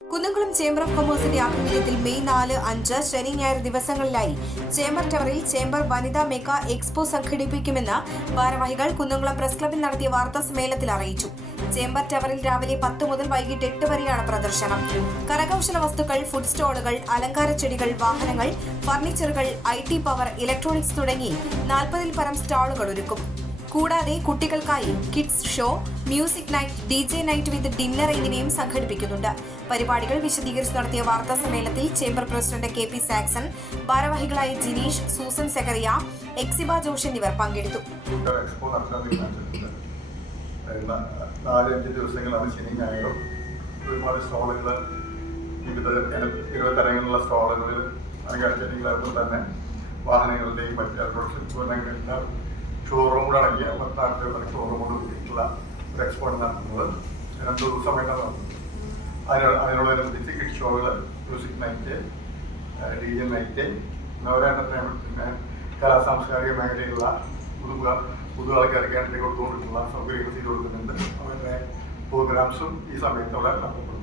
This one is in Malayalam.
കുന്നംകുളം ചേംബർ ഓഫ് കൊമേഴ്സിന്റെ ആഭിമുഖ്യത്തിൽ മെയ് നാല് അഞ്ച് ശനി ഞായർ ദിവസങ്ങളിലായി ചേംബർ ടവറിൽ ചേംബർ വനിതാ മെഗാ എക്സ്പോ സംഘടിപ്പിക്കുമെന്ന് ഭാരവാഹികൾ കുന്നംകുളം പ്രസ് ക്ലബിൽ നടത്തിയ വാർത്താ സമ്മേളനത്തിൽ അറിയിച്ചു. ചേംബർ ടവറിൽ രാവിലെ പത്ത് മുതൽ വൈകിട്ട് എട്ട് വരെയാണ് പ്രദർശനം. കരകൗശല വസ്തുക്കൾ ഫുഡ് സ്റ്റോളുകൾ അലങ്കാര ചെടികൾ വാഹനങ്ങൾ ഫർണിച്ചറുകൾ ഐ ടി പവർ ഇലക്ട്രോണിക്സ് തുടങ്ങി നാൽപ്പതിൽ പരം സ്റ്റാളുകൾ ഒരുക്കും. കൂടാതെ കുട്ടികൾക്കായി kids show music night D J night with dinner എന്നിവയും സംഘടിപ്പിക്കുന്നുണ്ട്. പരിപാടികൾ വിശദീകരിച്ച് നടത്തിയ വാർത്താ സമ്മേളനത്തിൽ chamber president K P Saxon ഭാരവാഹികളായ ജിനീഷ് സൂസൻ സെക്കറിയ എക്സിബ ജോഷ് എന്നിവർ പങ്കെടുത്തു. നാലഞ്ച് ദിവസങ്ങളാണ് ശനി ഞായറും. ഒരുപാട് സ്റ്റോളുകൾ വിവിധ വിവിധ തരങ്ങളിലുള്ള സ്റ്റോളുകളിലും അലങ്കാരച്ചെടികളായപ്പോൾ തന്നെ വാഹനങ്ങളുടെയും മറ്റ് ഇലക്ട്രോണിക്സ് ഉപകരണങ്ങളുടെ കൂടെ അടങ്ങിയ ഷോറൂം കൂടെ കൂടിയിട്ടുള്ള ഒരു എക്സ്പോർട്ട് നടത്തുന്നത് രണ്ട് ദിവസമായിട്ടാണ് നടത്തുന്നത് അതിനോട് അതിനോടനുബന്ധിച്ച് കിഡ് ഷോകൾ music night D J night. Navaratri പിന്നെ കലാ സാംസ്കാരിക മേഖലയിലുള്ള പുതു പുതു ആൾക്കാർക്ക് കൊടുത്തുകൊണ്ടിട്ടുള്ള സൗകര്യങ്ങൾ ചെയ്തു കൊടുക്കുന്നുണ്ട്. അവരുടെ പ്രോഗ്രാംസും ഈ സമയത്തോടെ നടത്തപ്പെടും